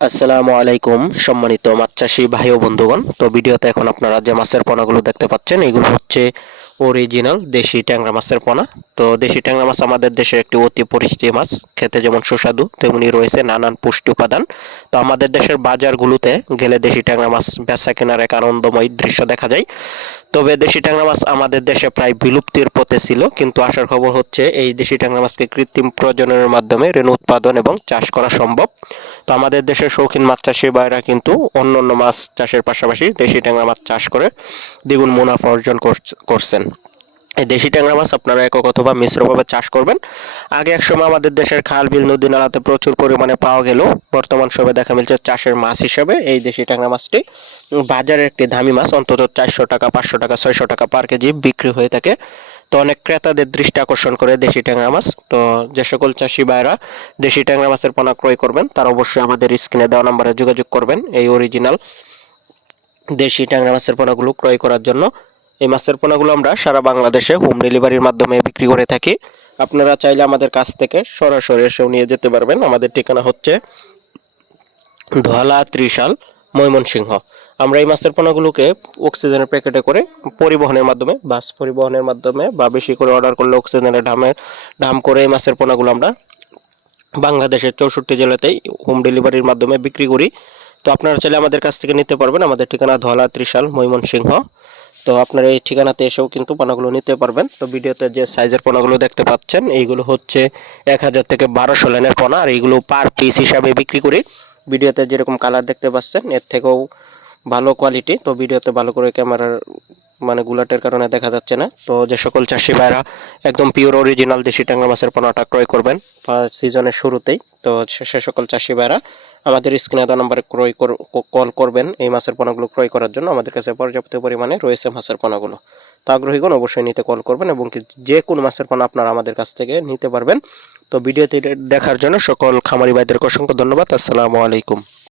আসসালামু আলাইকুম সম্মানিত মাছ চাষী ভাই ও বন্ধুগণ। তো ভিডিওতে এখন আপনারা যে মাছের পোনাগুলো দেখতে পাচ্ছেন এগুলো হচ্ছে অরিজিনাল দেশি ট্যাংরা মাছের পোনা। তো দেশি ট্যাংরা মাছ আমাদের দেশের একটি অতি পরিচিত মাছ, খেতে যেমন সুস্বাদু তেমনি রয়েছে নানান পুষ্টি উপাদান। তো আমাদের দেশের বাজারগুলোতে গেলে দেশি ট্যাংরা মাছ বেচা কেনার এক আনন্দময় দৃশ্য দেখা যায়। তবে দেশি ট্যাংরা মাছ আমাদের দেশে প্রায় বিলুপ্তির পথে ছিল, কিন্তু আসার খবর হচ্ছে এই দেশি ট্যাংরা মাছকে কৃত্রিম প্রজননের মাধ্যমে রেণু উৎপাদন এবং চাষ করা সম্ভব। তো আমাদের দেশের শৌখিন মাছ চাষি ভাইরা কিন্তু অন্যান্য মাছ চাষের পাশাপাশি দেশি ট্যাংরা মাছ চাষ করে দ্বিগুণ মুনাফা অর্জন করছেন। এই দেশি ট্যাংরা মাছ আপনারা একক অথবা মিশ্রভাবে চাষ করবেন। আগে এক সময় আমাদের দেশের খাল বিল নদী নালাতে প্রচুর পরিমাণে পাওয়া গেলেও বর্তমান সময়ে দেখা মিলছে চাষের মাছ হিসেবে এই দেশি ট্যাংরা মাছটি বাজারের একটি দামি মাছ, অন্তত 400 টাকা 500 টাকা 600 টাকা পার কেজি বিক্রি হয়ে থাকে। তো অনেক ক্রেতাদের দৃষ্টি আকর্ষণ করে দেশি ট্যাংরা মাছ। তো যে সকল চাষি ভাইরা দেশি ট্যাংরা মাছের পোনা ক্রয় করবেন তারা অবশ্যই আমাদের স্ক্রিনে দেওয়া নম্বরে যোগাযোগ করবেন এই অরিজিনাল দেশি ট্যাংরা মাছের পোনাগুলো ক্রয় করার জন্য। এই মাছের পোনাগুলো আমরা সারা বাংলাদেশে হোম ডেলিভারির মাধ্যমে বিক্রি করে থাকি। আপনারা চাইলে আমাদের কাছ থেকে সরাসরি এসেও নিয়ে যেতে পারবেন। আমাদের ঠিকানা হচ্ছে ধলা ত্রিশাল, ময়মনসিংহ। আমরা এই মাছের পোনাগুলোকে অক্সিজেনের প্যাকেটে করে পরিবহনের মাধ্যমে, বাস পরিবহনের মাধ্যমে বা বেশি করে অর্ডার করলে অক্সিজেনের দাম করে এই মাছের পোনাগুলো আমরা বাংলাদেশের 64 জেলাতেই হোম ডেলিভারির মাধ্যমে বিক্রি করি। তো আপনারা চাইলে আমাদের কাছ থেকে নিতে পারবেন। আমাদের ঠিকানা ধলা ত্রিশাল, ময়মনসিংহ। তো আপনারা এই ঠিকানাতে এসেও কিন্তু পোনাগুলো নিতে পারবেন। তো ভিডিওতে যে সাইজের পোনাগুলো দেখতে পাচ্ছেন এইগুলো হচ্ছে 1000 থেকে 1200 লাইনের পোনা, আর এইগুলো পার পিস হিসাবে বিক্রি করি। ভিডিওতে যেরকম কালার দেখতে পাচ্ছেন এর থেকেও ভালো কোয়ালিটি। তো ভিডিওতে ভালো করে ক্যামেরার গুলাটের কারণে দেখা যাচ্ছে না। তো যে সকল চাষি ভাইরা একদম পিওর অরিজিনাল দেশি ট্যাংরা মাছের পোনাটা ক্রয় করবেন সিজনের শুরুতেই, তো সে সকল চাষি ভাইরা আমাদের স্ক্রিনে দেওয়া নম্বরে কল করবেন এই মাছের পোনাগুলো ক্রয় করার জন্য। আমাদের কাছে পর্যাপ্ত পরিমাণে রয়েছে মাছের পোনাগুলো। তো আগ্রহীগণ অবশ্যই নিতে কল করবেন এবং যে কোনো মাছের পোনা আপনারা আমাদের কাছ থেকে নিতে পারবেন। তো ভিডিওটি দেখার জন্য সকল খামারি ভাইদেরকে অসংখ্য ধন্যবাদ। আসসালামু আলাইকুম।